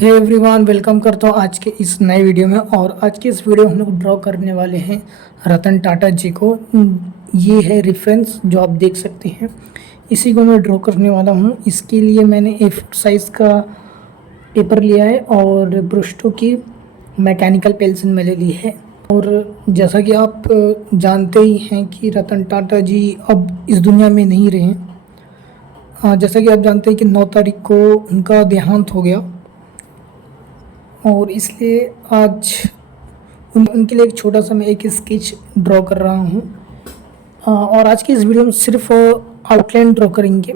Hey everyone, welcome करता हूँ आज के इस नए वीडियो में। और आज के इस वीडियो में हम लोग ड्रॉ करने वाले हैं रतन टाटा जी को। ये है रेफरेंस जो आप देख सकते हैं, इसी को मैं ड्रॉ करने वाला हूँ। इसके लिए मैंने A4 साइज़ का पेपर लिया है और ब्रुस्टो की मैकेनिकल पेंसिल मैंने ली है। और जैसा कि आप जानते ही हैं कि रतन टाटा जी अब इस दुनिया में नहीं रहे। जैसा कि आप जानते हैं कि 9 तारीख को उनका देहांत हो गया और इसलिए आज उनके लिए एक छोटा सा मैं एक स्केच ड्रॉ कर रहा हूँ। और आज की इस वीडियो में सिर्फ आउटलाइन ड्रॉ करेंगे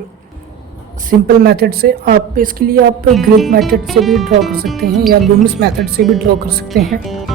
सिंपल मेथड से। आप इसके लिए आप ग्रिड मेथड से भी ड्रॉ कर सकते हैं या लूमिस मेथड से भी ड्रॉ कर सकते हैं।